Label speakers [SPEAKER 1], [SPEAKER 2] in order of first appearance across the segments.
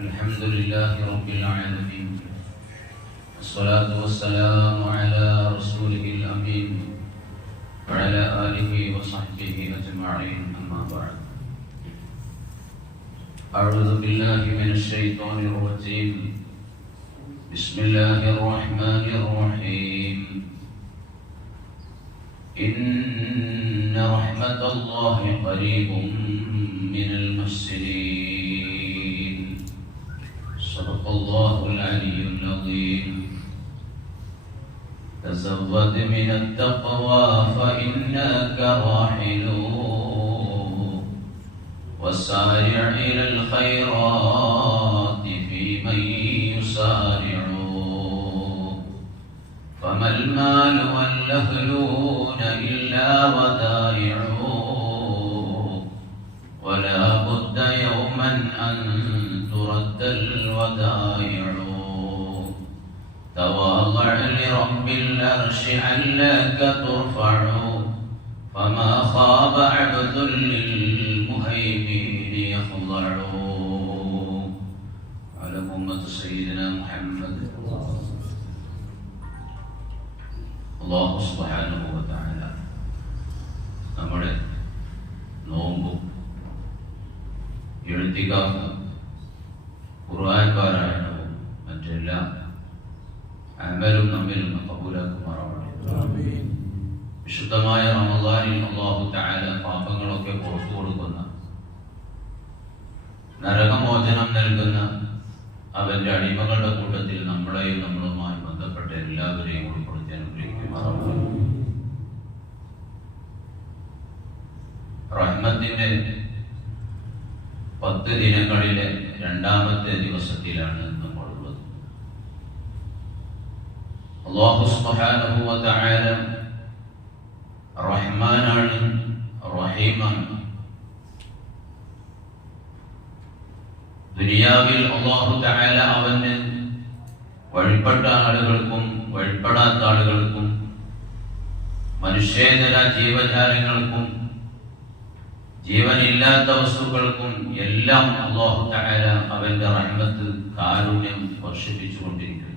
[SPEAKER 1] الحمد لله رب العالمين. والصلاة والسلام على رسوله الأمين وعلى آله وصحبه أجمعين أما بعد. أعوذ بالله من الشيطان الرجيم. بسم الله الرحمن الرحيم. إن رحمة الله قريب من المحسنين تزود من التقوى فإنك راحل. وسارع إلى الخيرات في من يسارع. فما المال والأهلون إلا ودائع رب العرش علاك ترفع فما خاب عبد للمهيمن يخضع على أمة سيدنا محمد. الله سبحانه അമലും നമ്മിലും
[SPEAKER 2] കബൂലാക്കുമാറാവട്ടെ
[SPEAKER 1] വിശുദ്ധമായ റമദാനിൽ അള്ളാഹു താല പാപങ്ങളൊക്കെ പുറത്തു കൊടുക്കുന്ന നരകമോചനം നൽകുന്ന അവന്റെ അടിമകളുടെ കൂട്ടത്തിൽ നമ്മളെയും നമ്മളുമായി ബന്ധപ്പെട്ട എല്ലാവരെയും ഉൾപ്പെടുത്തി അനുഗ്രഹിക്കുമാറാവട്ടെ. റഹ്മത്തിന്റെ പത്ത് ദിനങ്ങളിലെ രണ്ടാമത്തെ ദിവസത്തിലാണ് നമ്മളുള്ളത് അള്ളാഹു തആല റഹ്മാനാണ് റഹീമാണ്. ദുനിയാവിൽ അള്ളാഹു തആല അവന് വഴിപ്പെട്ട ആളുകൾക്കും വഴിപ്പെടാത്ത ആളുകൾക്കും മനുഷ്യേതര ജീവജാലങ്ങൾക്കും ജീവനില്ലാത്ത വസ്തുക്കൾക്കും എല്ലാം അള്ളാഹു തആല അവന്റെ റഹ്മത്ത് കാരുണ്യം വർഷിപ്പിച്ചുകൊണ്ടിരിക്കുന്നു.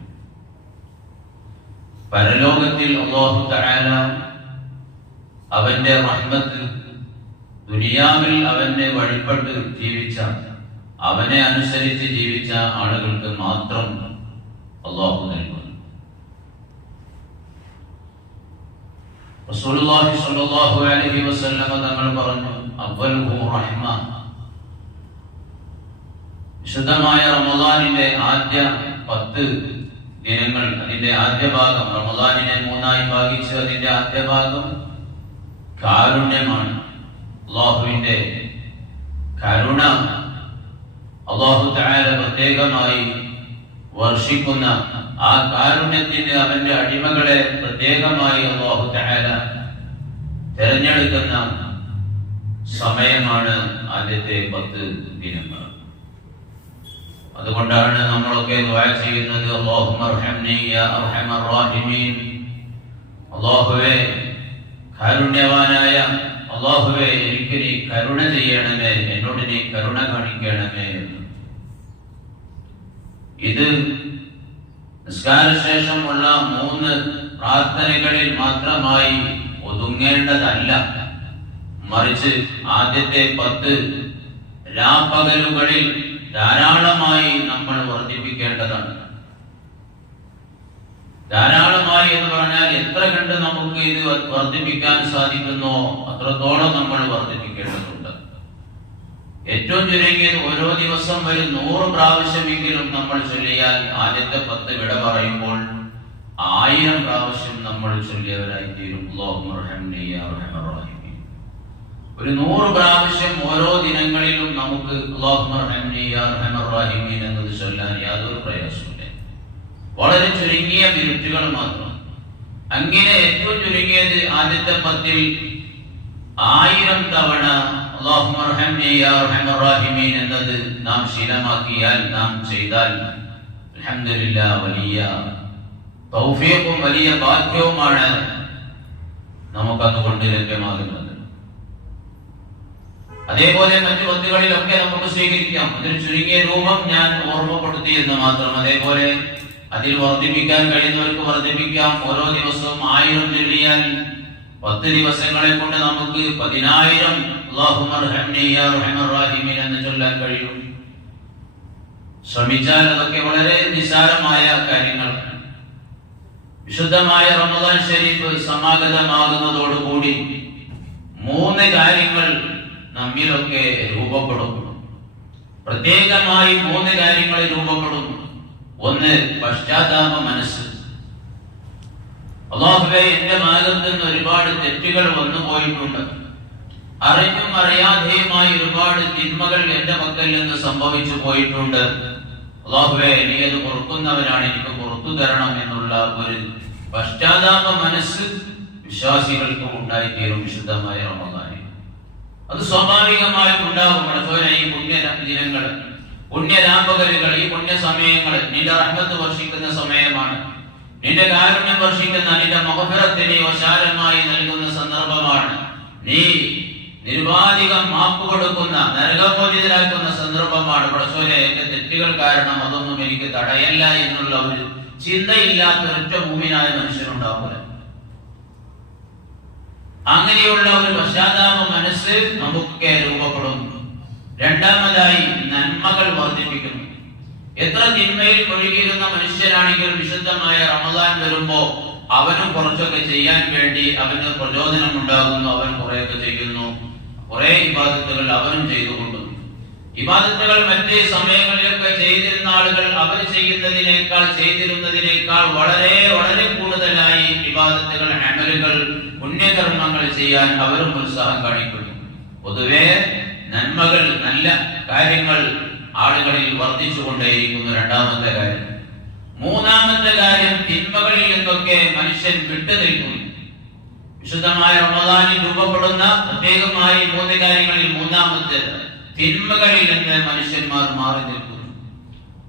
[SPEAKER 1] പരലോകത്തിൽ അള്ളാഹു തആല അവന്റെ റഹ്മത്ത് ദുനിയാവിൽ അവന്റെ വഴിപ്പെട്ട് ജീവിച്ച അവനെ അനുസരിച്ച് ജീവിച്ച ആളുകൾക്ക് മാത്രം അള്ളാഹു നൽകുന്നു. റസൂലുള്ളാഹി സ്വല്ലല്ലാഹു അലൈഹി വസല്ലമ തങ്ങൾ പറഞ്ഞു അവൽഹു റഹ്മ. വിശുദ്ധമായ റമദാനിന്റെ ആദ്യ പത്ത് ദിനങ്ങൾ അതിന്റെ ആദ്യ ഭാഗം റമദാനിനെ മൂന്നായി ഭാഗിച്ച് അതിന്റെ ആദ്യ ഭാഗം കാരുണ്യമാണ്. അള്ളാഹുവിന്റെ കരുണ അള്ളാഹു തആല പ്രത്യേകമായി വർഷിക്കുന്ന ആ കാരുണ്യത്തിന് അവന്റെ അടിമകളെ പ്രത്യേകമായി അള്ളാഹു തആല തിരഞ്ഞെടുക്കുന്ന സമയമാണ് ആദ്യത്തെ പത്ത് ദിനങ്ങൾ. അതുകൊണ്ടാണ് നമ്മളൊക്കെ ദുആ ചെയ്യുന്നത്. അള്ളാഹുവേ കാരുണ്യവാനായ അല്ലാഹുവേ എനിക്ക് നീ കരുണ ചെയ്യണമേ എന്നോട് നീ കരുണ കാണിക്കണമേ എന്ന്. ഇത് നിസ്കാരശേഷമുള്ള മൂന്ന് പ്രാർത്ഥനകളിൽ മാത്രമായി ഒതുങ്ങേണ്ടതല്ല. മറിച്ച് ആദ്യത്തെ പത്ത് രാപ്പകലുകളിൽ ധാരാളമായി നമ്മൾ വർദ്ധിപ്പിക്കേണ്ടതാണ്. ധാരാളമായി എന്ന് പറഞ്ഞാൽ എത്ര കണ്ട് നമുക്ക് ഇത് വർദ്ധിപ്പിക്കാൻ സാധിക്കുന്നോ അത്രത്തോളം നമ്മൾ വർദ്ധിപ്പിക്കേണ്ടതുണ്ട്. ഏറ്റവും ചുരുങ്ങിയത് ഓരോ ദിവസം ഒരു നൂറ് പ്രാവശ്യമെങ്കിലും നമ്മൾ ചൊല്ലിയാൽ ആദ്യത്തെ പത്ത് വിട പറയുമ്പോൾ ആയിരം പ്രാവശ്യം നമ്മൾ ചൊല്ലിയവരായി തീരും ഒരു നൂറ് പ്രാവശ്യം ഓരോ ദിനങ്ങളിലും നമുക്ക് എന്നത് ചൊല്ലാൻ യാതൊരു പ്രയാസമില്ല വളരെ ചുരുങ്ങിയ മിനിറ്റുകൾ മാത്രം. അങ്ങനെ ഏറ്റവും ചുരുങ്ങിയത് ആദ്യത്തെ പത്തിൽ ആയിരം തവണ എന്നത് നാം ശീലമാക്കിയാൽ നാം ചെയ്താൽ വലിയ തൗഫീഖും വലിയ ഭാഗ്യവുമാണ് നമുക്കതുകൊണ്ട് ലഭ്യമാകുന്നത്. അതേപോലെ മറ്റു പത്തുകളിലൊക്കെ നമുക്ക് സ്വീകരിക്കാം. അതിൽ ചുരുങ്ങിയ രൂപം ഞാൻ ഓർമ്മപ്പെടുത്തി എന്ന് മാത്രം. അതേപോലെ അതിൽ വർദ്ധിപ്പിക്കാൻ കഴിയുന്നവർക്ക് വർദ്ധിപ്പിക്കാം. ഓരോ ദിവസവും ആയിരം ചൊല്ലിയാൽ പത്ത് ദിവസങ്ങളെ കൊണ്ട് നമുക്ക് പതിനായിരം എന്ന് ചൊല്ലാൻ കഴിയും. ശ്രമിച്ചാൽ അതൊക്കെ വളരെ നിസ്സാരമായ കാര്യങ്ങളാണ്. വിശുദ്ധമായ റമദാൻ ഷരീഫ് സമാഗതമാകുന്നതോടുകൂടി മൂന്ന് കാര്യങ്ങൾ നമ്മിലൊക്കെ രൂപപ്പെടുന്നു. പ്രത്യേകമായി മൂന്ന് കാര്യങ്ങൾ രൂപപ്പെടുന്നു. ഒന്ന് പശ്ചാത്താപ മനസ്സ്. അതോഹെ എന്റെ ഭാഗത്ത് നിന്ന് ഒരുപാട് തെറ്റുകൾ വന്നു പോയിട്ടുണ്ട്. അറിഞ്ഞും അറിയാതെയുമായി ഒരുപാട് തിന്മകൾ എന്റെ പക്കൽ നിന്ന് സംഭവിച്ചു പോയിട്ടുണ്ട്. അതോഹെ നീ അത് പുറത്തുന്നവരാണ് എനിക്ക് പുറത്തു തരണം എന്നുള്ള ഒരു പശ്ചാത്താപ മനസ്സ് വിശ്വാസികൾക്കും ഉണ്ടായിത്തീരും വിശുദ്ധമായ റമദാനിൽ അത് സ്വാഭാവികമായും ഉണ്ടാകും പടച്ചോനെ ഈ പുണ്യ ദിനങ്ങൾ പുണ്യരാപകലുകൾ ഈ പുണ്യ സമയങ്ങൾ നിന്റെ റഹ്മത്ത് വർഷിക്കുന്ന സമയമാണ്. നിന്റെ കാരുണ്യം വർഷിക്കുന്ന നിന്റെ മുഖഭരത്തിന് വശാലമായി നൽകുന്ന സന്ദർഭമാണ്. നീ നിർവാധികം മാപ്പ് കൊടുക്കുന്ന നരകമോചിതരാക്കുന്ന സന്ദർഭമാണ്. പടച്ചോനെ എന്റെ തെറ്റുകൾ കാരണം അതൊന്നും എനിക്ക് തടയല്ല എന്നുള്ള ഒരു ചിന്തയില്ലാത്ത ഒറ്റ ഭൂമിനായ മനുഷ്യനുണ്ടാവില്ല അങ്ങനെയുള്ള ഒരു പശ്ചാത്താപ മനസ്സ് നമുക്ക് രൂപപ്പെടും. രണ്ടാമതായി നന്മകൾ വർദ്ധിപ്പിക്കുന്നു. എത്ര തിന്മയിൽ മുഴുകിയിരുന്ന മനുഷ്യരാണെങ്കിലും വിശുദ്ധമായ റമദാൻ വരുമ്പോ അവനും കുറച്ചൊക്കെ ചെയ്യാൻ വേണ്ടി അവന് പ്രചോദനം ഉണ്ടാകുന്നു അവൻ കുറെയൊക്കെ ചെയ്യുന്നു. കുറെ ഇബാദത്തുകൾ അവനും ചെയ്തുകൊണ്ടു ഇബാദത്തുകൾ മറ്റേ സമയങ്ങളിലൊക്കെ ചെയ്തിരുന്ന ആളുകൾ അവർ ചെയ്യുന്നതിനേക്കാൾ ചെയ്തിരുന്നതിനേക്കാൾ വളരെ വളരെ കൂടുതലായി ഇബാദത്തുകൾ അമലുകൾ പുണ്യകർമ്മങ്ങൾ ചെയ്യാൻ അവരും ഉത്സാഹം കാണിക്കുന്നു. പൊതുവെ നന്മകൾ നല്ല കാര്യങ്ങൾ ആളുകളിൽ വർദ്ധിച്ചുകൊണ്ടേയിരിക്കുന്നു രണ്ടാമത്തെ കാര്യം. മൂന്നാമത്തെ കാര്യം തിന്മകളിൽ നിന്നൊക്കെ മനുഷ്യൻ വിട്ടു നിൽക്കുന്നു വിശുദ്ധമായ റമദാനിൽ രൂപപ്പെടുന്ന പ്രത്യേകമായി മൂന്ന് കാര്യങ്ങളിൽ മൂന്നാമത്തേത് തിന്മകളിൽ നിന്ന് മനുഷ്യന്മാർ മാറി നിൽക്കുന്നു.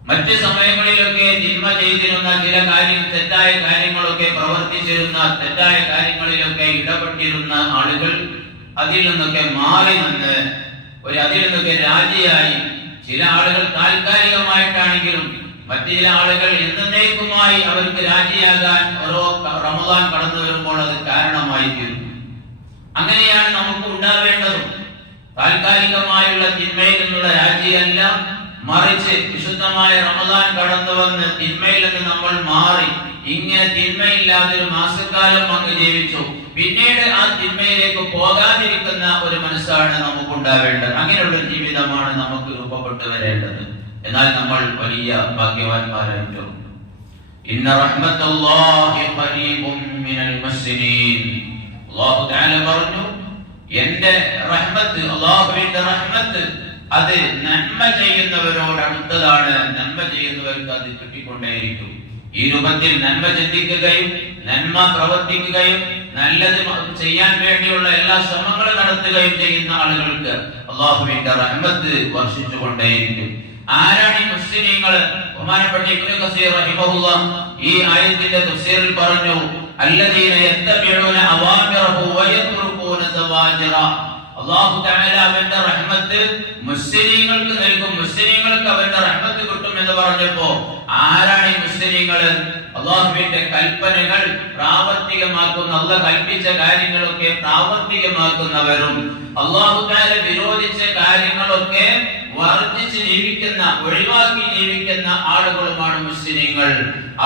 [SPEAKER 1] മറ്റ് സമയങ്ങളിലൊക്കെ തിന്മ ചെയ്തിരുന്ന ചില കാര്യം തെറ്റായ കാര്യങ്ങളൊക്കെ പ്രവർത്തിച്ചിരുന്ന തെറ്റായ കാര്യങ്ങളിലൊക്കെ ഇടപെട്ടിരുന്ന ആളുകൾ അതിൽ നിന്നൊക്കെ മാറി നിന്ന് ഒരു അതിൽ നിന്നൊക്കെ രാജിയായി ചില ആളുകൾ താൽക്കാലികമായിട്ടാണെങ്കിലും മറ്റു ചില ആളുകൾ എന്നേക്കുമായി അവർക്ക് രാജിയാകാൻ ഓരോ റമദാൻ കടന്നു വരുമ്പോൾ അത് കാരണമായി തീരുന്നു അങ്ങനെയാണ് നമുക്ക് ഉണ്ടാവേണ്ടതും. താൽക്കാലികമായുള്ള തിന്മയിൽ നിന്നുള്ള രാജിയല്ല മറിച്ച് വിശുദ്ധമായ റമദാൻ കടന്നു വന്ന് തിന്മയിൽ നിന്ന് നമ്മൾ മാറി. ഇങ്ങനെ തിന്മയില്ലാതെ ഒരു മാസക്കാലം അങ്ങ് ജീവിച്ചു. പിന്നീട് ആ തിന്മയിലേക്ക് പോകാതിരിക്കുന്ന ഒരു മനസ്സാണ് നമുക്ക് ഉണ്ടാവേണ്ടത് അങ്ങനെയുള്ള ജീവിതമാണ് നമുക്ക് രൂപപ്പെട്ടു വരേണ്ടത്. എന്നാൽ നമ്മൾ വലിയ ഭാഗ്യവാന്മാരായിട്ടുണ്ട് ഇന്ന മിനൽ അല്ലാഹു തആല പറഞ്ഞു എന്റെ റഹ്മത്ത് അള്ളാഹുവിന്റെ റഹ്മത്ത് അത് നന്മ ചെയ്യുന്നവരോട് അടുത്തതാണ് നന്മ ചെയ്യുന്നവർക്ക് അത് കിട്ടിക്കൊണ്ടേയിരിക്കും. ഈ രൂപത്തിൽ നന്മ ചിന്തിക്കുകയും നന്മ പ്രവർത്തിക്കുകയും നല്ലത് ചെയ്യാൻ വേണ്ടിയുള്ള എല്ലാ ശ്രമങ്ങളും നടത്തുകയും ചെയ്യുന്ന ആളുകൾക്ക് അള്ളാഹുവിന്റെ റഹ്മത്ത് വർഷിച്ചുകൊണ്ടേയിരിക്കും. ആരാണ് ഈ മുസ്ലിമീങ്ങൾ ബഹുമാനപ്പെട്ട ഇബ്നു റഹിമഹുല്ലാഹ് ഈ ആയത്തിന്റെ തഫ്സീറിൽ പറഞ്ഞു അല്ലദീന യത്തബിഊന അവാമിറഹു വയത്റുകൂന സവാജിറ. അല്ലാഹു തആല അവന്റെ റഹ്മത്ത് മുസ്ലിമീങ്ങൾക്ക് നൽകും മുസ്ലിമീങ്ങൾക്ക് അവന്റെ റഹ്മത്ത് കിട്ടും എന്ന് പറഞ്ഞപ്പോ ആരാണ് ഈ മുസ്ലിങ്ങൾ അള്ളാഹുവിന്റെ കൽപ്പനകൾ പ്രാവർത്തികമാക്കുന്ന അല്ല കൽപ്പിച്ച കാര്യങ്ങളൊക്കെ പ്രാവർത്തികമാക്കുന്നവരും അള്ളാഹു താല വിരോധിച്ച കാര്യങ്ങളൊക്കെ വർദ്ധിച്ച് ജീവിക്കുന്ന ഒഴിവാക്കി ജീവിക്കുന്ന ആളുകളുമാണ് മുസ്ലിങ്ങൾ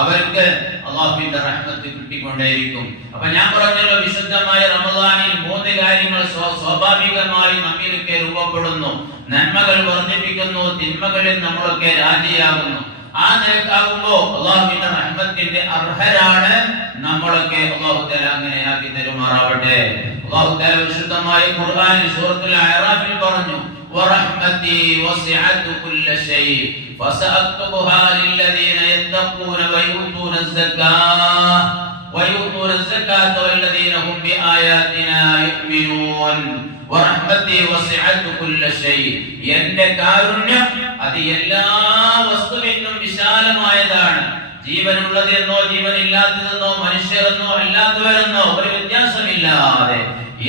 [SPEAKER 1] അവർക്ക് അള്ളാഹുവിന്റെ റഹ്മത്ത് കിട്ടിക്കൊണ്ടേയിരിക്കും. അപ്പൊ ഞാൻ പറഞ്ഞല്ലോ വിശുദ്ധമായ റമദാനിൽ മൂന്ന് കാര്യങ്ങൾ സ്വാഭാവികമായി നമ്മിലൊക്കെ രൂപപ്പെടുന്നു. നന്മകൾ വർദ്ധിപ്പിക്കുന്നു തിന്മകളിൽ നമ്മളൊക്കെ രാജിയാകുന്നു. ആ നിലക്കാകുമ്പോ അള്ളാഹുവിന്റെ റഹ്മത്തിന്റെ അർഹരാണ് നമ്മളൊക്കെ. അള്ളാഹുദല അങ്ങനെ ആക്കി തരുമാറാവട്ടെ. അള്ളാഹുദല വിശുദ്ധമായി ഖുർആനിൽ സൂറത്തുൽ അഅറാഫിൽ പറഞ്ഞു ورحمتي وسعت كل شيء فسأكتبها للذين يتقون ويؤتون الزكاة ويؤتون الزكاة والذين هم بآياتنا يؤمنون ورحمتي وسعت كل شيء എന്റെ കാരുണ്യം അത് എല്ലാ വസ്തുവിനും വിശാലമായതാണ് ജീവനുള്ളതെന്നോ ജീവനില്ലാത്തതെന്നോ മനുഷ്യരെന്നോ അല്ലാത്തവരെന്നോ ഒരു വ്യത്യാസമില്ലാതെ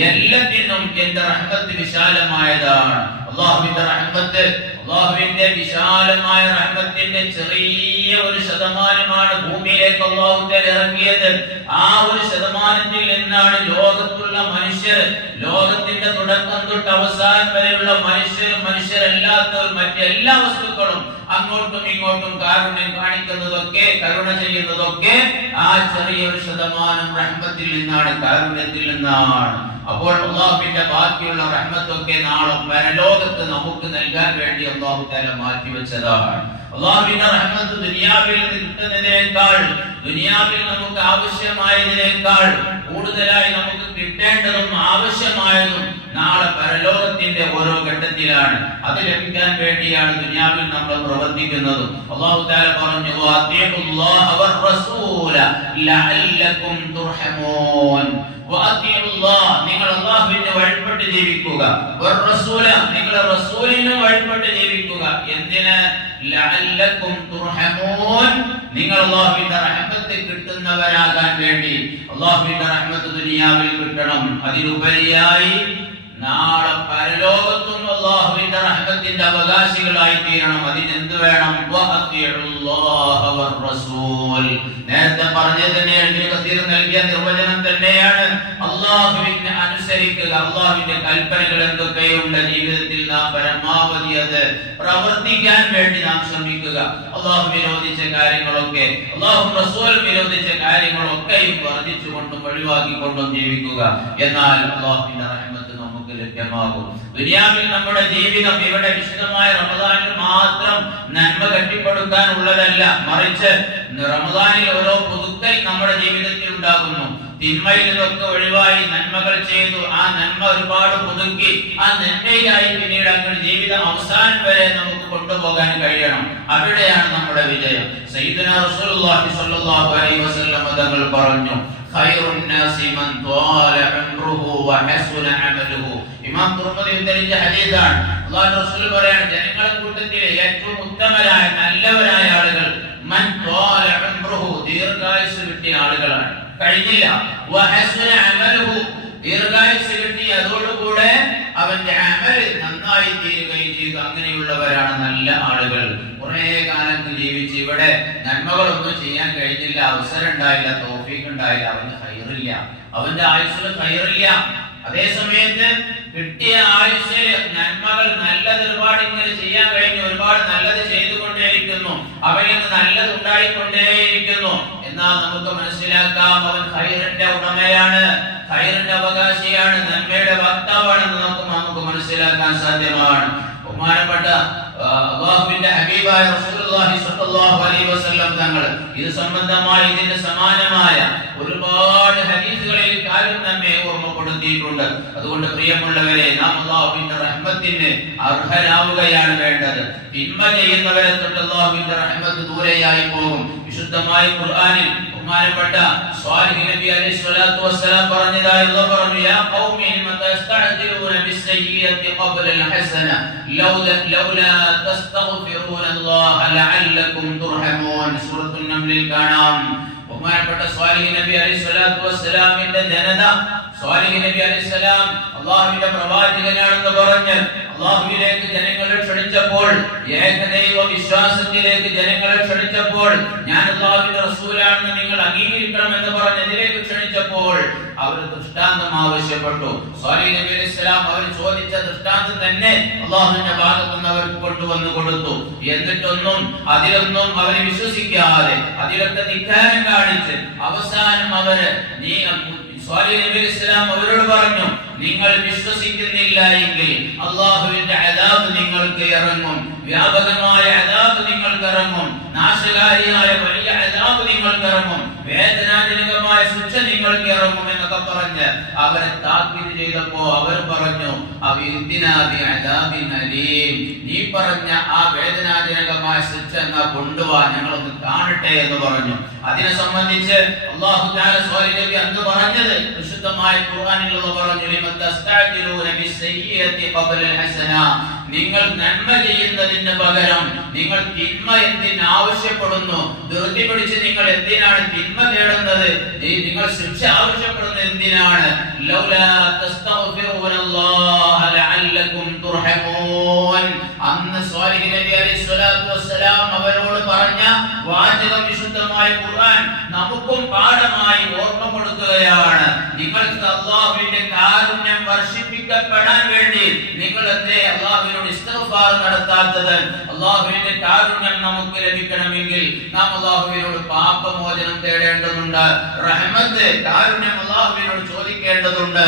[SPEAKER 1] എല്ലാത്തിനും എന്റെ റഹ്മത്ത് വിശാലമായതാണ് അള്ളാഹുവിന്റെ റഹ്മത്ത് അള്ളാഹുവിന്റെ വിശാലമായ റഹ്മത്തിന്റെ ചെറിയ ഒരു ശതമാനമാണ് ഭൂമിയിലേക്ക് അള്ളാഹു തആല ഇറങ്ങിയത്. ആ ഒരു ശതമാനത്തിൽ നിന്നാണ് ലോകത്തുള്ള മനുഷ്യർ ലോകത്തിന്റെ തുടക്കം തൊട്ട് അവസാനം വരെയുള്ള മനുഷ്യരും മനുഷ്യരല്ലാത്തവർ മറ്റെല്ലാ വസ്തുക്കളും അങ്ങോട്ടും ഇങ്ങോട്ടും കാരുണ്യം കാണിക്കുന്നതൊക്കെ കരുണ ചെയ്യുന്നതൊക്കെ ആ ചെറിയ ഒരു ശതമാനം റഹ്മത്തിൽ നിന്നാണ് കാരുണ്യത്തിൽ നിന്നാണ്. അപ്പോൾ അള്ളാഹുവിന്റെ ബാക്കിയുള്ള റഹ്മത്തൊക്കെ നാളെ പരലോകത്ത് നമുക്ക് നൽകാൻ വേണ്ടി അള്ളാഹു തല മാറ്റിവെച്ചതാണ്. അള്ളാഹുവിന്റെ റഹ്മത്ത് ദുനിയാവിൽ നിന്ന് കിട്ടുന്നതിനേക്കാൾ ദുനിയാവിൽ നമുക്ക് ആവശ്യമായതിനേക്കാൾ കൂടുതലായി നമുക്ക് കിട്ടേണ്ടതും ആവശ്യമായതും നാളെ പരലോകത്തിന്റെ ഓരോ ഘട്ടത്തിലാണ്. അത് ലഭിക്കാൻ വേണ്ടിയാണ് ദുനിയാവിൽ നമ്മൾ പ്രവർത്തിക്കുന്നത്. അള്ളാഹു താല പറഞ്ഞു നിങ്ങൾ അള്ളാഹുവിനെ വഴിപ്പെട്ട് ജീവിക്കുക. നിങ്ങൾ റസൂലിനെ വഴിപ്പെട്ട് ജീവിക്കുക. എന്തിന്? നിങ്ങൾ അള്ളാഹുവിന്റെ റഹ്മത്ത് കിട്ടുന്നവരാകാൻ വേണ്ടി. അള്ളാഹുവിന്റെ റഹ്മത്ത് ദുനിയാവിൽ കിട്ടണം. അതിലുപരിയായി നാളെ പരലോകത്തും അള്ളാഹുവിന്റെ റഹ്മത്തിന്റെ അവകാശികളായി തീരണം. അതിന് എന്ത് വേണം. നേരത്തെ പറഞ്ഞ തന്നെ ഇബ്നു കസീർ നൽകിയ നിർവചനം തന്നെയാണ്. അള്ളാഹുവിനെ അനുസരിക്കുക അള്ളാഹുവിന്റെ കൽപ്പനകൾ എന്തൊക്കെയുണ്ട്? ജീവിതത്തിൽ നാം പരമാവധി അത് പ്രവർത്തിക്കാൻ വേണ്ടി നാം ശ്രമിക്കുക. അള്ളാഹു വിരോധിച്ച കാര്യങ്ങളൊക്കെ അള്ളാഹു റസൂൽ വിരോധിച്ച കാര്യങ്ങളൊക്കെയും വർദ്ധിച്ചുകൊണ്ടും ഒഴിവാക്കിക്കൊണ്ടും ജീവിക്കുക. എന്നാൽ അള്ളാഹുവിന്റെ റഹ്മത്ത് ലഭ്യമാകും. ദുനിയാവിൽ നമ്മുടെ ജീവിതം ഇവിടെ വിശുദ്ധമായ റമദാനിൽ മാത്രം നന്മ കെട്ടിപ്പടുക്കാനുള്ളതല്ല. മറിച്ച് റമദാനിൽ ഓരോ പുതുക്കൽ നമ്മുടെ ജീവിതത്തിൽ ഉണ്ടാകുന്നു. തിന്മയിൽ നിന്നൊക്കെ ഒഴിവായി നന്മകൾ ചെയ്തു. ആ നന്മ ഒരുപാട് പുതുക്കി ആ നന്മയിലായി പിന്നീട് അങ്ങനെ ജീവിതം അവസാനം വരെ നമുക്ക് കൊണ്ടുപോകാൻ കഴിയണം. അവിടെയാണ് നമ്മുടെ വിജയം. സയ്യിദുനാ റസൂലുള്ളാഹി സ്വല്ലല്ലാഹു അലൈഹി വസല്ലം തങ്ങൾ പറഞ്ഞു ഇമാം തുർമുദി ഉദ്ധരിച്ച ഹദീസാണ്. അല്ലാഹു റസൂൽ പറയാണ് ജനങ്ങളുടെ കൂട്ടത്തിലെ ഏറ്റവും ഉത്തമരായ നല്ലവരായ ആളുകൾ മൻ ത്വാല ഉംറുഹു ദീർഘായുസ് കിട്ടിയ ആളുകളാണ്. കഴിഞ്ഞില്ല. വഹസുന അമലുഹു ദീർഘായുസ് കിട്ടി. അതോടുകൂടെ അവന്റെ അമൽ നന്നായി തീരുകയും ചെയ്തു. അങ്ങനെയുള്ളവരാണ് നല്ല ആളുകൾ. കുറെ കാലം ജീവിച്ച് ഇവിടെ നന്മകളൊന്നും ചെയ്യാൻ കഴിഞ്ഞില്ല. അവസരം ഉണ്ടായില്ല തോഫീക്ക് ഉണ്ടായില്ല അവന് ഹൈറില്ല അവന്റെ ആയുസ്സിന് ഹൈറില്ല അതേ സമയത്ത് കിട്ടിയ ആയുസ്സിൽ നന്മകൾ നല്ലത് ഒരുപാട് ഇങ്ങനെ ചെയ്യാൻ കഴിഞ്ഞു. ഒരുപാട് നല്ലത് ചെയ്തുകൊണ്ടേയിരിക്കുന്നു. അവനിൽ നിന്ന് നല്ലത് ഉണ്ടായിക്കൊണ്ടേയിരിക്കുന്നു. എന്നാൽ നമുക്ക് മനസ്സിലാക്കാം അവൻ ഹൈറിന്റെ ഉടമയാണ്. ഹൈറിന്റെ അവകാശിയാണ്. നന്മയുടെ വക്താവാണെന്ന് നമുക്ക് നമുക്ക് മനസ്സിലാക്കാൻ സാധ്യമാണ്. ബഹുമാനപ്പെട്ട അള്ളാഹുവിന്റെ ഹബീബായ റസൂലുള്ളാഹി സ്വല്ലല്ലാഹു അലൈഹി വസല്ലം തങ്ങൾ ഇത് സംബന്ധമായ ഇതിന് സമാനമായ ഒരുപാട് ഹദീസുകളിൽ കാര്യം നമ്മെ ഓർമ്മപ്പെടുത്തിയിട്ടുണ്ട്. അതുകൊണ്ട് പ്രിയമുള്ളവരെ നാം അള്ളാഹുവിന്റെ റഹ്മത്തിന് അർഹരാവുകയാണ് വേണ്ടത്. തിന്മ ചെയ്യുന്നവരെ തൊട്ട് അള്ളാഹുവിന്റെ റഹ്മത്ത് ദൂരെയായി പോകും. വിശുദ്ധമായ ഖുർആനിൽ ബഹുമാനപ്പെട്ട സ്വാലിഹ് നബി അലൈഹി സ്വലാത്തു വസ്സലാം പറഞ്ഞതായി അല്ലാഹു പറഞ്ഞു യാ ഖൗമി ലിമ തസ്തഅജിലൂന ബിസ്സയ്യിഅത്തി ഖബ്ല അൽഹസന ലൗല ലൗലാ തസ്തഗ്ഫിറൂന അല്ലാഹ ലഅല്ലകും തുർഹമൂൻ. സൂറത്തുൽ നംലിൽ കാണാം. ബഹുമാനപ്പെട്ട സ്വാലിഹ് നബി അലൈഹി സ്വലാത്തു വസ്സലാമിന്റെ ജനത സ്വാലിഹ് നബി അലൈഹി സ്വലാം അള്ളാഹുവിന്റെ പ്രവാചകനാണെന്ന് പറഞ്ഞ് അള്ളാഹുവിലേക്ക് ജനങ്ങളെ ക്ഷണിച്ചപ്പോൾ ഏകദൈവ വിശ്വാസത്തിലേക്ക് ജനങ്ങളെ ക്ഷണിച്ചപ്പോൾ ഞാൻ അള്ളാഹുവിന്റെ റസൂലാണെന്ന് നിങ്ങൾ അംഗീകരിക്കണം എന്ന് പറഞ്ഞ് എതിരേക്ക് ക്ഷണിച്ചപ്പോൾ അവർ ദൃഷ്ടാന്തം ആവശ്യപ്പെട്ടു. സ്വാലിഹ് നബി അലൈഹിസ്സലാം അവർ ചോദിച്ച ദൃഷ്ടാന്തം തന്നെ അള്ളാഹുവിന്റെ ഭാഗത്തു നിന്ന് അവർക്ക് കൊണ്ടുവന്നു കൊടുത്തു. എന്നിട്ടൊന്നും അതിലൊന്നും അവർ വിശ്വസിക്കാതെ അതിലൊക്കെ ധിക്കാരം കാണിച്ച് അവസാനം അവർ നീ അവരോട് പറഞ്ഞു നിങ്ങൾ വിശ്വസിക്കുന്നില്ല എങ്കിൽ അള്ളാഹുവിന്റെ അലാബ് നിങ്ങൾക്ക് ഇറങ്ങും. വ്യാപകമായ അതാബ് നിങ്ങൾക്ക് ഇറങ്ങും നാശകാരിയായ വലിയ അതാബ് നിങ്ങൾക്ക് ഇറങ്ങും വേദനാജനകമായ ശിക്ഷ നിങ്ങൾക്ക് ഇറങ്ങും എന്നൊക്കെ പറഞ്ഞ് അവരെ താക്കീത് ചെയ്തപ്പോ അവർ പറഞ്ഞു "അവിദ്ദിനാബി അദാബിൻ നീ പറഞ്ഞ ആ വേദനാജനകമായ ശിക്ഷ എന്നാ കൊണ്ടുവാ ഞങ്ങളൊന്ന് കാണട്ടെ എന്ന് പറഞ്ഞു. അതിനെ സംബന്ധിച്ച് അള്ളാഹു അന്ന് പറഞ്ഞത് വിശുദ്ധമായ പറഞ്ഞു നിങ്ങൾ നന്മ ചെയ്യുന്നതിന് പകരം നിങ്ങൾ തിന്മ എന്തിന് ആവശ്യപ്പെടുന്നു ധൃതി പിടിച്ച് നിങ്ങൾ എന്തിനാണ് തിന്മ നേടുന്നത് നിങ്ങൾ ശിക്ഷ ആവശ്യപ്പെടുന്നത് എന്തിനാണ്? ലൗലാ തസ്തഗ്ഫിറൂന അല്ലാഹ ലഅല്ലകും തുർഹമൂൻ. അന്ന് സ്വാലിഹ് നബി അലൈഹി സ്വലാത്തു അവരോട് പറഞ്ഞ വാചക വിശുദ്ധമായ ഖുർആൻ നമുക്കും പാഠമായി ഓർമ്മപ്പെടുത്തുകയാണ്. നിങ്ങൾക്ക് അള്ളാഹുവിന്റെ കാരുണ്യം വർഷിപ്പിക്കപ്പെടാൻ വേണ്ടി നിങ്ങൾ എന്തേ അള്ളാഹുവിനോട് ഇസ്തഫാർ നടത്താത്തത്? അള്ളാഹുവിന്റെ കാരുണ്യം നമുക്ക് ലഭിക്കണമെങ്കിൽ നാം അള്ളാഹുവിനോട് പാപമോചനം തേടേണ്ടതുണ്ട്. റഹ്മത്ത് കാരുണ്യം അള്ളാഹുവിനോട് ചോദിക്കേണ്ടതുണ്ട്.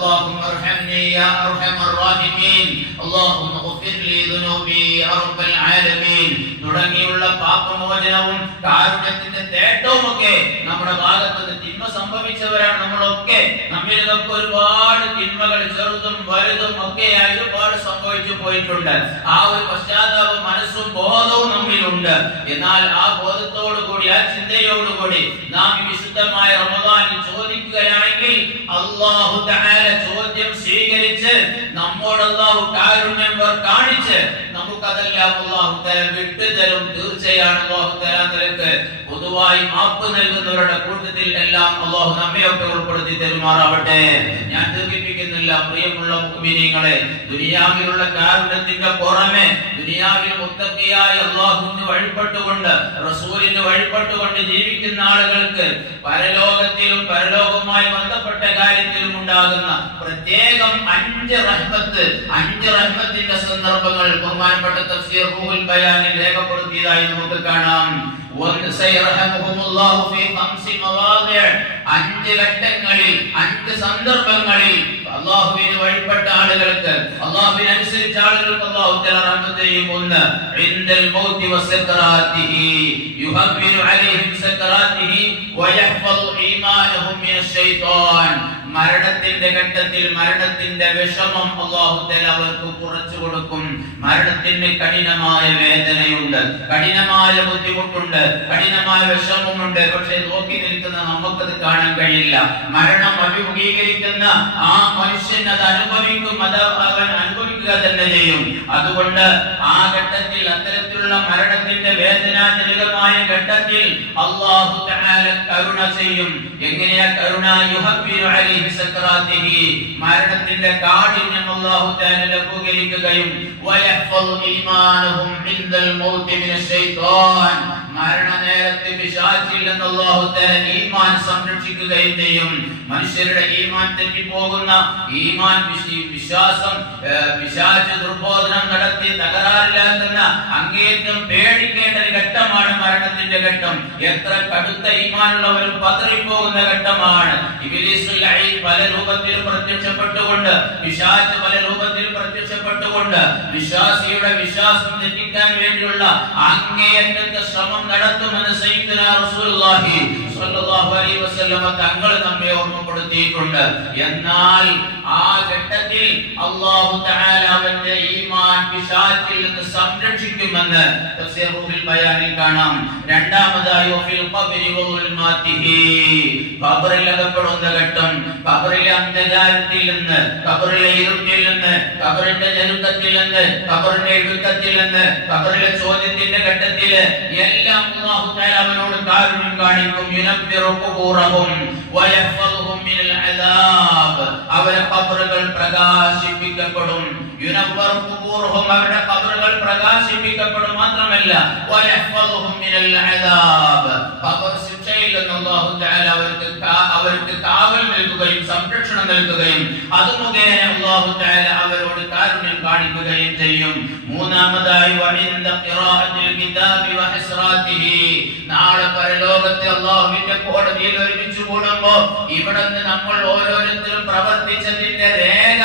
[SPEAKER 1] اللهم ارحمني يا ارحم الراحمين اللهم اغفر لي ذنوبي يا رب العالمين തുടങ്ങിയുള്ള പാപമോചനവും കാരുണ്യത്തിന്റെ തേട്ടവും ഒക്കെ നമ്മുടെ ഭാഗത്ത് നിന്ന് തിന്മ സംഭവിച്ചവരാണ് നമ്മളൊക്കെ നമ്മിൽ നിന്നൊക്കെ ഒരുപാട് തിന്മകൾ ചെറുതും വലുതും ഒക്കെയായി ഒരുപാട് സംഭവിച്ചു പോയിട്ടുണ്ട് ആ ഒരു പശ്ചാത്താപ മനസ്സും ബോധവും നമ്മിലുണ്ട് എന്നാൽ ആ ബോധത്തോടു കൂടി ആ ചിന്തയോടുകൂടി നാം ഈ വിശുദ്ധമായ റമദാനിൽ ചോദിക്കുകയാണെങ്കിൽ അള്ളാഹു തആല ചോദ്യം സ്വീകരിച്ച് നമ്മോട് അള്ളാഹു കാരുണ്യം കാണിച്ച് നമുക്കതെല്ലാം അള്ളാഹു തആല വിട്ടുതരും. തീർച്ചയാണ് അള്ളാഹു തആല നിരക്ക് പൊതുവായി മാപ്പ് നൽകുന്നവരുടെ കൂട്ടത്തിൽ എല്ലാം അള്ളാഹു നമ്മയൊക്കെ ഉൾപ്പെടുത്തി തരുമാറാവട്ടെ. ഞാൻ ദീർഘിപ്പിക്കുന്നില്ല പ്രിയമുള്ള മുഅ്മിനീങ്ങളെ. ദുനിയാവിലുള്ള കാരുണ്യത്തിന്റെ പുറമെ ദുനിയാവിൽ മുത്തക്കിയായ അള്ളാഹുവിന് വഴിപ്പെട്ടുകൊണ്ട് റസൂലിന് വഴിപ്പെട്ടുകൊണ്ട് ജീവിക്കുന്ന ആളുകൾക്ക് പരലോകത്തിലും പരലോകവുമായി ബന്ധപ്പെട്ട കാര്യത്തിലും ഉണ്ടാകുന്ന പ്രത്യേകം അഞ്ച് റഹ്മത്ത് അഞ്ച് റഹ്മത്തിന്റെ സന്ദർഭങ്ങൾ ബഹുമാനപ്പെട്ട തഫ്സീർ റൂഹുൽ ബയാനിൽ രേഖപ്പെടുത്തിയതായി നമുക്ക് കാണാം. അഞ്ച് ഘട്ടങ്ങളിൽ അഞ്ച് സന്ദർഭങ്ങളിൽ അള്ളാഹുവിന് വഴിപ്പെട്ട ആളുകൾക്ക് അള്ളാഹുവിന് അനുസരിച്ച ആളുകൾക്ക് അള്ളാഹു ചെയ്യും. ഒന്ന് യുഹവ്വിനു അലൈഹിം സക്കറാത്തിഹി വയഹ്ഫദു ഈമാനഹും മിനശ് മരണത്തിന്റെ ഘട്ടത്തിൽ മരണത്തിന്റെ വിഷമം അള്ളാഹു തആല അവർക്ക് കുറച്ചു കൊടുക്കും. മരണത്തിന് കഠിനമായ വേദനയുണ്ട്. കഠിനമായ ബുദ്ധിമുട്ടുണ്ട്. കഠിനമായ വിഷമമുണ്ട്. പക്ഷെ നോക്കി നിൽക്കുന്ന നമുക്കത് കാണാൻ കഴിയില്ല. മരണം അഭിമുഖീകരിക്കുന്ന ആ മനുഷ്യൻ അത് അനുഭവിക്കും. അത് അവൻ അനുഭവിക്കുക തന്നെ ചെയ്യും. അതുകൊണ്ട് ആ ഘട്ടത്തിൽ അത്തരത്തിലുള്ള മരണത്തിന്റെ വേദനാജനകമായ ഘട്ടത്തിൽ അള്ളാഹു കരുണ ചെയ്യും. എങ്ങനെയാ കരുണ? മരണത്തിന്റെ കാഠിന്യം അള്ളാഹു ലഘൂകരിക്കുകയും വിശാചില്ലെന്ന് മരണനേരത്ത് പിശാചിൽ നിന്ന് അല്ലാഹു തആല ഈമാൻ സംരക്ഷിക്കുകയും ചെയ്യും. മനുഷ്യരുടെ ഈമാൻ തെറ്റിപ്പോകുന്ന ഈമാൻ വിശി- വിശ്വാസം വിശാച ദുർബോധനം നടത്തി തകരാറിലാക്കുന്ന അങ്ങേറ്റം പേടിക്കേണ്ട ഘട്ടമാണ് മരണത്തിന്റെ ഘട്ടം. എത്ര കടുത്ത ഈമാനുള്ളവരും പതറിപ്പോകുന്ന ഘട്ടമാണ്. പല രൂപത്തിൽ പ്രത്യക്ഷപ്പെട്ടുകൊണ്ട് പിശാച് പല രൂപത്തിൽ പ്രത്യക്ഷപ്പെട്ടുകൊണ്ട് വിശ്വാസിയുടെ വിശ്വാസം തെറ്റിക്കാൻ വേണ്ടിയുള്ള അങ്ങേയറ്റത്തെ ശ്രമം നടത്തുമെന്ന് സ്വല്ലല്ലാഹു അലൈഹി വസല്ലമ തങ്ങൾ നമ്മെ ഓർമ്മപ്പെടുത്തിയിട്ടുണ്ട്. എന്നാൽ ആ ഘട്ടത്തിൽ അല്ലാഹു തആല അവന്റെ ഈമാൻ പിശാചിൽ നിന്ന് സംരക്ഷിക്കുമെന്ന് തഫ്സീർ റൂഹുൽ ബയാനിൽ കാണാം. രണ്ടാമതായി വഫിൽ ഖബ്രി വഉൽമാതിഹി ഖബറിൽ അകപ്പെടുന്ന ഘട്ടം ഖബറിലെ അന്ധകാരത്തിൽ നിന്ന് ഖബറിലെ ഇരുട്ടിൽ നിന്ന് ഖബറിന്റെ ഞെരുക്കത്തിൽ നിന്ന് ഖബറിന്റെ ഇടുക്കത്തിൽ നിന്ന് ഖബറിലെ ചോദ്യത്തിന്റെ ഘട്ടത്തിൽ എല്ലാം അല്ലാഹു തആല അവനോട് കാരുണ്യം കാണിക്കും. യുനബ്ബിറു ഖുബൂറഹും വയഹ്ഫദുഹും മിനൽ അദാബ്. അവരെ ഖബറുകൾ പ്രകാശിപ്പിക്കപ്പെടും. യുനബ്ബറു ഖുബൂറഹും അവരുടെ ഖബറുകൾ പ്രകാശിപ്പിക്കപ്പെടും മാത്രമല്ല വയഹ്ഫദുഹും മിനൽ അദാബ്. ഖബർ ശിക്ഷയിൽ അള്ളാഹു അവർക്ക് അവർക്ക് കാവൽ നൽകുകയും സംരക്ഷണം നൽകുകയും അത് മുഖേന അല്ലാഹു തആല അവരോട് കാരുണ്യം കാണിക്കുകയും ചെയ്യും. മൂന്നാമതായി നാളെ പരലോകത്തെ അള്ളാഹുവിന്റെ കോടതിയിൽ ഒരുമിച്ച് കൂടുമ്പോ ഇവിടുന്ന് നമ്മൾ ഓരോരുത്തരും പ്രവർത്തിച്ചതിന്റെ രേഖ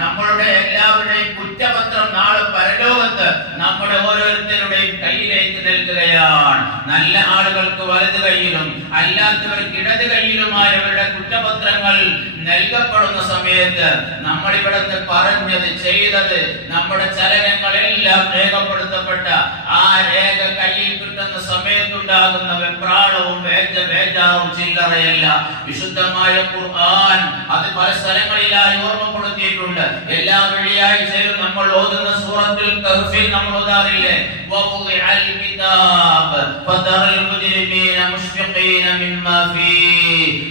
[SPEAKER 1] നമ്മളുടെ എല്ലാവരുടെയും കുറ്റപത്രം നാളെ പരലോകത്ത് നമ്മുടെ ഓരോരുത്തരുടെയും കയ്യിലേക്ക് നൽകുകയാണ് നല്ല ആളുകൾക്ക് വലത് കൈയിലും അല്ലാത്തവർക്ക് ഇടത് കയ്യിലുമായവരുടെ കുറ്റപത്രങ്ങൾ നൽകപ്പെടുന്ന സമയത്ത് നമ്മൾ ഇവിടുന്ന് പറഞ്ഞത് ചെയ്തത് നമ്മുടെ ചലനങ്ങളെല്ലാം രേഖപ്പെടുത്തപ്പെട്ട ആ രേഖ കയ്യിൽ കിട്ടുന്ന സമയത്തുണ്ടാകുന്ന വെപ്രാളവും വേജവേജാവും ചില്ലറയല്ല. വിശുദ്ധമായ ഖുർആൻ അത് പല സ്ഥലങ്ങളിലായി ഓർമ്മപ്പെടുത്തിയിട്ടുണ്ട്. എല്ലാ വെള്ളിയാഴ്ചയിലും നമ്മൾ ഓതുന്ന സൂറത്തിൽ തഹ്ഫിൽ നമ്മൾ ഓതാറില്ലേ? വവുദിഅൽ കിതാബ് ഫതറൽ മുജ്രിമീന മുശ്ഫിഖീന മിമ്മാ ഫീ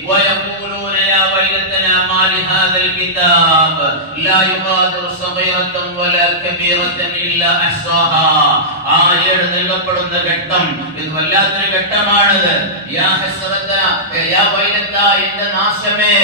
[SPEAKER 1] വയഖൂലൂന യാ വൈലതനാ മാ ലിഹാദൽ കിതാബ് لا يغادر صغيرة ولا كبيرة إلا أحصاها ആ ഏട് നൽകപ്പെടുന്ന ഘട്ടം ഇത് വല്ലാത്തൊരു ഘട്ടമാണിത് യാ ഹസ്രത യാ വൈലത്ത എന്റെ നാശമേ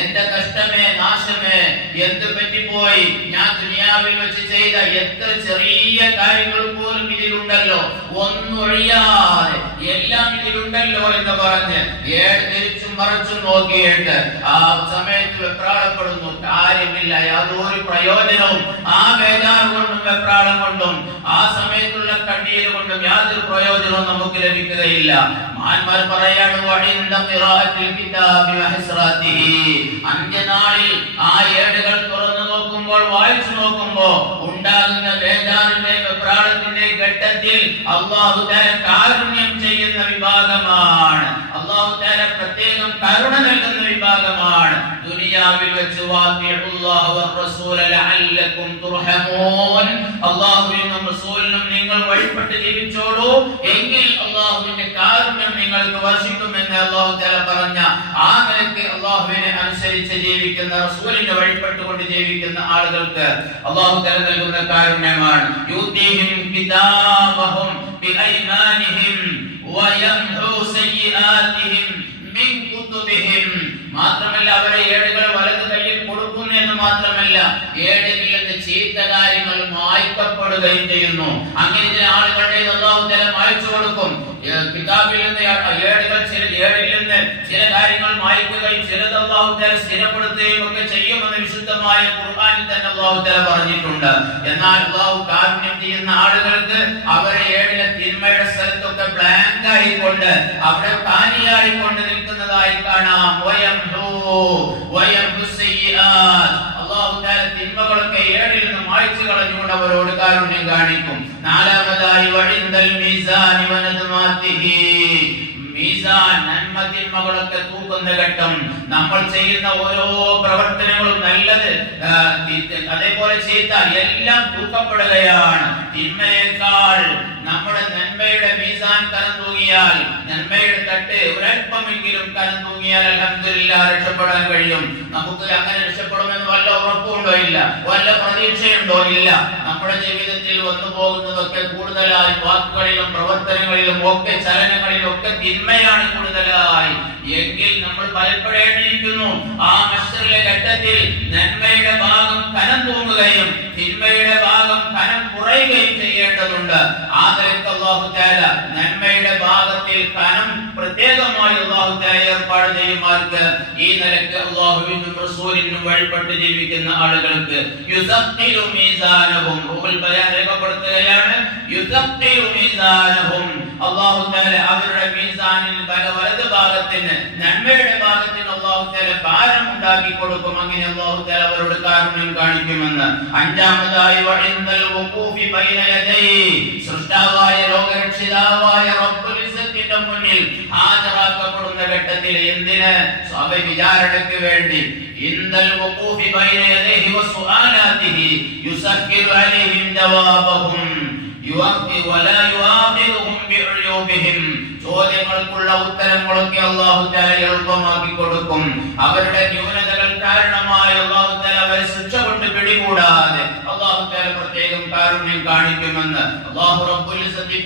[SPEAKER 1] എന്റെ കഷ്ടമേ നാശമേ എന്ത് പറ്റിപ്പോയി ഞാൻ ദുനിയാവിൽ വെച്ച് ചെയ്ത എത്ര ചെറിയ കാര്യങ്ങൾ പോലും ഇതിലുണ്ടല്ലോ ഒന്നൊഴിയാതെ എല്ലാം ഇതിലുണ്ടല്ലോ എന്ന് പറഞ്ഞ് ഏഴ് തിരിച്ചും മറച്ചും നോക്കിയിട്ട് ആ സമയത്ത് വെപ്രാളപ്പെടുന്നു കാര്യമില്ല യാതൊരു പ്രയോജനവും ആ വേദാറ് കൊണ്ടും വെപ്രാളം കൊണ്ടും ആ സമയത്തുള്ള കണ്ണീര് കൊണ്ടും യാതൊരു പ്രയോജനവും നമുക്ക് ലഭിക്കുകയില്ല. മഹാന്മാർ പറയാണ് അന്ത്യനാളിൽ ആ ഏടുകൾ തുറന്നു നോക്കുമ്പോൾ വായിച്ചു നോക്കുമ്പോൾ ഉണ്ടാകുന്ന വേദാറിന്റെ വെപ്രാളത്തിന്റെ ഘട്ടത്തിൽ അള്ളാഹു കാരുണ്യം ചെയ്യുന്ന വിഭാഗമാണ്. അള്ളാഹു തആല പ്രത്യേകം കരുണ നൽകുന്ന വിഭാഗമാണ്. ദുനിയാവിൽ വെച്ച് അള്ളാഹുവിനും റസൂലിനും നിങ്ങൾ വഴിപ്പെട്ട് ജീവിച്ചോളൂ. എങ്കിൽ അള്ളാഹുവിന്റെ കാരുണ്യം നിങ്ങൾക്ക് വർഷിക്കുമെന്ന് അള്ളാഹു തആല പറഞ്ഞ ആ നിലയ്ക്ക് അള്ളാഹുവിനെ അനുസരിച്ച് ജീവിക്കുന്ന റസൂലിന്റെ വഴിപ്പെട്ടുകൊണ്ട് ജീവിക്കുന്ന ആളുകൾക്ക് അള്ളാഹു തആല നൽകുന്ന കാരുണ്യമാണ്. യൂതീഹിം കിതാബഹും ബിഐമാനിഹിം വയംഹു സയ്യിആതിഹിം മിൻ കുതുബിഹിം മാത്രമല്ല അവരെ ഏടുകൾ വലത് കയ്യിൽ കൊടുക്കുന്നു എന്ന് മാത്രമല്ല ഏടുകളിൽ നിന്ന് ചീത്ത കാര്യങ്ങൾ മായ്ക്കപ്പെടുകയും ചെയ്യുന്നു. അങ്ങനെ ചില ആളുകളുടെ അള്ളാഹു തല മായ്ച്ചു കൊടുക്കും. കിതാബിൽ നിന്ന് ഏടുകൾ ചില ഏടിൽ നിന്ന് ചില കാര്യങ്ങൾ മായ്ക്കുകയും ചിലത് അള്ളാഹു തല സ്ഥിരപ്പെടുത്തുകയും ഒക്കെ ചെയ്യുമെന്ന് വിശുദ്ധമായ ഖുർആനിൽ തന്നെ അള്ളാഹു തല പറഞ്ഞിട്ടുണ്ട്. എന്നാൽ അള്ളാഹു കാരുണ്യം ചെയ്യുന്ന ആളുകൾക്ക് അവരെ ഏടിലെ തിന്മയുടെ സ്ഥലത്തൊക്കെ ബ്ലാങ്ക് ആയിക്കൊണ്ട് അവിടെ കാലിയായിക്കൊണ്ട് നിൽക്കുന്നതായി കാണാം. തിന്മകളൊക്കെ ഏഴിൽ നിന്ന് മായ്ച്ചു കളഞ്ഞുകൊണ്ട് അവരോട് കാരുണ്യം കാണിക്കും. നാലാമതായി വഴിന്തൽ മീസാനി വനദ്മാതിഹി മീസാൻ നന്മ തിന്മകളൊക്കെ തൂക്കുന്ന ഘട്ടം. നമ്മൾ ചെയ്യുന്ന ഓരോ പ്രവർത്തനങ്ങളും നല്ലത്. അതേപോലെ ചെയ്താൽ എല്ലാം തൂക്കപ്പെടുകയാണ്. തിന്മയേക്കാൾ നമ്മുടെ നന്മയുടെ മീസാൻ കനം നന്മയുടെ തട്ട് ഒരല്പമെങ്കിലും കനം തൂങ്ങിയാൽ രക്ഷപ്പെടാൻ കഴിയും. നമുക്ക് അങ്ങനെ രക്ഷപ്പെടുമെന്ന് വല്ല ഉറപ്പുണ്ടോ ഇല്ല? വല്ല പ്രതീക്ഷയുണ്ടോ ഇല്ല? നമ്മുടെ ജീവിതത്തിൽ വന്നു പോകുന്നതൊക്കെ കൂടുതലായി വാക്കുകളിലും പ്രവർത്തനങ്ങളിലും ഒക്കെ ചലനങ്ങളിലും ഒക്കെ തിന്മയാണ് കൂടുതലായി. എങ്കിൽ നമ്മൾ ഭയപ്പെടേണ്ടിയിരിക്കുന്നു. ആ മത്സരിലെ ഘട്ടത്തിൽ നന്മയുടെ ഭാഗം കനം തൂങ്ങുകയും തിന്മയുടെ ഭാഗം കനം കുറയുകയും ചെയ്യേണ്ടതുണ്ട്. ആ നിലയ്ക്ക് അള്ളാഹു തആല നന്മയുടെ ഭാഗത്തിൽ കനം പ്രത്യേകമായി അള്ളാഹു തആല ഏർപ്പാട് ചെയ്യുമാർക്ക് ഈ നിലയ്ക്ക് അള്ളാഹുവിനും വഴിപ്പെട്ട് ജീവിക്കുന്ന ആളുകൾക്ക് യുസഖിലു മീസാനഹും റൂഹുൽ രേഖപ്പെടുത്തുകയാണ്. അവരുടെ മീസാനിൽ വല വലത് ഭാഗത്തിന് നന്മയുടെ ഭാഗത്തിന് അള്ളാഹു തആല ഭാരം ഉണ്ടാക്കി കൊടുക്കും. അങ്ങനെ അള്ളാഹു തആല അവരോട് കാരുണ്യം കാണിക്കുമെന്ന്. അഞ്ചാമതായി സൃഷ്ടാവായ ലോകരക്ഷിതാവായ റബ്ബുൽ ഇസ്സത്തിന്റെ മുന്നിൽ ഹാജരാക്കപ്പെടുന്ന ഘട്ടത്തിൽ എന്തിന്? സ്വാഭ വിചാരണയ്ക്ക് വേണ്ടി. ഇന്നൽ വഖൂഫി ബൈന യദൈഹി വസുആലാതിഹി യുസഖിറു അലൈഹിം ജവാബഹും. ചോദ്യങ്ങൾക്കുള്ള ഉത്തരങ്ങളൊക്കെ തആല എളുപ്പമാക്കി കൊടുക്കും. അവരുടെ ന്യൂനതകൾ കാരണമായി തആല അവരെ ശിക്ഷ കൊണ്ട് പിടികൂടാതെ തആല പ്രത്യേകം കാരുണ്യം കാണിക്കുമെന്ന് അല്ലാഹു റബ്ബുൽ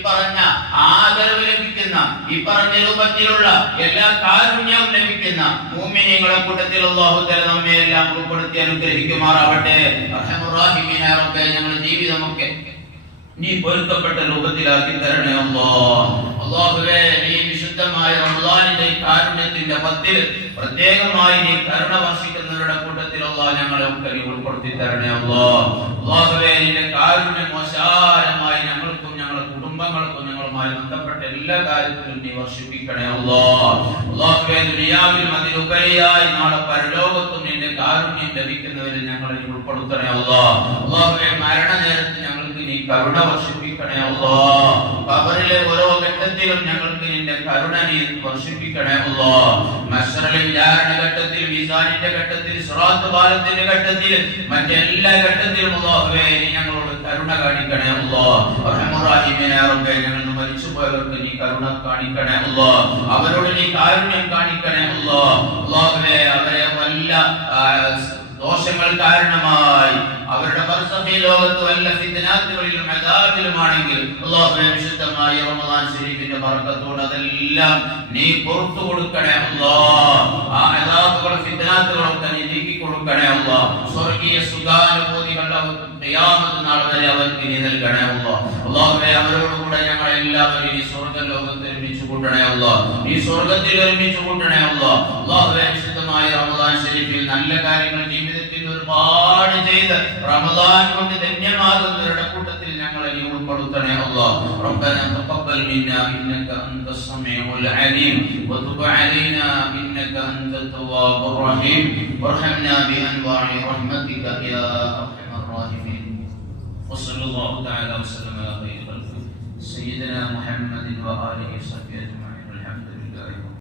[SPEAKER 1] പറഞ്ഞ ആദരവ് ലഭിക്കുന്ന ഈ പറഞ്ഞ രൂപത്തിലുള്ള എല്ലാ കാരുണ്യവും ലഭിക്കുന്ന മുഅ്മിനീങ്ങളുടെ കൂട്ടത്തിൽ അല്ലാഹു തആല നമ്മെ എല്ലാം ഉൾപ്പെടുത്തി അനുഗ്രഹിക്കുമാറാവട്ടെ. ഞങ്ങളുടെ ജീവിതമൊക്കെ നീ പൊരുത്തപ്പെട്ട രൂപത്തിലാക്കി തരണേ അല്ലാ അല്ലാഹുവേ നീ വിശുദ്ധമായ റമദാനിന്റെ കാരുണ്യത്തിന്റെ പത്തിൽ പ്രത്യേകമായി നീ കരുണ വർഷിക്കുന്നവരുടെ കൂട്ടത്തിൽ അല്ലാഹ് ഞങ്ങളെ ഒക്കെ ഉൾപ്പെടുത്തി തരണേ അല്ലാ അല്ലാഹുവേ നിന്റെ കാരുണ്യം മോശാരമായി ഞങ്ങൾക്കും ഞങ്ങളുടെ കുടുംബങ്ങൾക്കും ഞങ്ങളുമായി ബന്ധപ്പെട്ട എല്ലാ കാര്യത്തിലും നീ വർഷിപ്പിക്കണേ അല്ലാ അല്ലാഹുവേ ദുനിയാവിലും അതിലുപരിയായി നാളെ പരലോകത്തും നിന്റെ കാരുണ്യം ലഭിക്കുന്നവരിൽ ഞങ്ങളെ ഉൾപ്പെടുത്തണേ അള്ളാഹുവേ അല്ലാഹുവേ മരണനേരത്ത് ഞങ്ങൾക്ക് നീ കരുണ വർഷിപ്പിക്കണേ അല്ലാ ഖബറിലെ ഓരോ ഘട്ടത്തിലും ഞങ്ങൾക്ക് നിന്റെ കരുണ നീ വർഷിപ്പിക്കണേ അല്ലാ മശ്റലെ വിചാരണ ഘട്ടത്തിൽ മീസാനിന്റെ ഘട്ടത്തിൽ സിറാത്ത് പാലത്തിന്റെ ഘട്ടത്തിൽ മറ്റെല്ലാ ഘട്ടത്തിലും അല്ലാഹുവേ നീ ഞങ്ങളോട് കരുണ കാണിക്കണേ അല്ലാ റഹ്മാനിമേ റബ്ബേ ഞങ്ങൾ മരിച്ചുപോയവർക്ക് നീ കരുണ കാണിക്കണേ അല്ലാ അവരോട് നീ കാരുണ്യം കാണിക്കണേ അല്ലാ അല്ലാഹുവേ അവരെ വല്ല ദോഷങ്ങൾ കാരണമായി. അവരുടെ ബർസഖി ലോകത്ത് വല്ല ഫിത്നാത്തുകളിലും അതാബിലുമാണെങ്കിൽ അല്ലാഹുവേ വിശുദ്ധമായ റമദാൻ ശരീഫിന്റെ മറക്കത്തോട് അതെല്ലാം നീ പുറത്തു കൊടുക്കണേ അല്ലാഹ് ആ അതാബുകളും ഫിത്നാത്തുകളും നീ നീക്കി കൊടുക്കണേ അല്ലാഹ് സ്വർഗീയ സുഖാനുഭൂതികളുടെ ഖിയാമത്ത് നാൾ വരെ അവർക്ക് നീ നൽകണേ അല്ലാഹ് അല്ലാഹുവേ അവരോടുകൂടെ ഞങ്ങൾ എല്ലാവരും ഈ സ്വർഗ ലോകത്ത് ഒരുമിച്ച് കൂട്ടണേ അല്ലാഹ് ഈ സ്വർഗത്തിൽ ഒരുമിച്ച് കൂട്ടണേ അല്ലാഹുവേ വിശുദ്ധമായ റമദാൻ ശരീഫിൽ നല്ല കാര്യങ്ങൾ ജീവിതത്തിൽ ഒരുപാട് ചെയ്ത് റമദാൻ കൊണ്ട് ധന്യമാകുന്നവരുടെ കൂട്ടത്തിൽ ഞങ്ങളെ നീ ഉൾപ്പെടുത്തണേ അല്ലാഹ് ربنا تقبل منا انك انت السميع العليم وتب علينا انك انت التواب الرحيم وارحمنا بانواع رحمتك يا ارحم الراحمين وصلى الله تعالى وسلم على خير خلقه سيدنا محمد واله وصحبه اجمعين